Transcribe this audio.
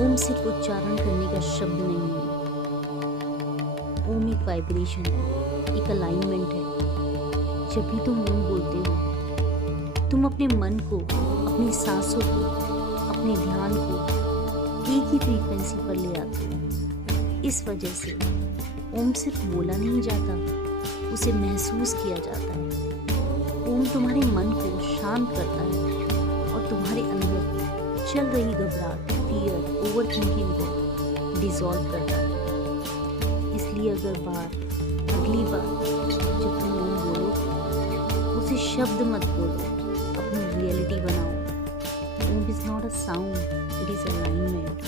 ओम सिर्फ उच्चारण करने का शब्द नहीं है। ओम एक वाइब्रेशन है, एक अलाइनमेंट है। जब भी तुम ओम बोलते हो, तुम अपने मन को, अपनी सांसों को, अपने ध्यान को एक ही फ्रीक्वेंसी पर ले आते हो। इस वजह से ओम सिर्फ बोला नहीं जाता, उसे महसूस किया जाता है। ओम तुम्हारे मन को शांत करता है और तुम्हारे अंदर चल रही घबराहट, फियर, ओवर थिंकिंग को डिसॉल्व करता है। इसलिए अगली बार जब तुम ओम बोलो, उसे शब्द मत बोलो, अपनी रियलिटी बनाओ। Om is not a sound, it is alignment.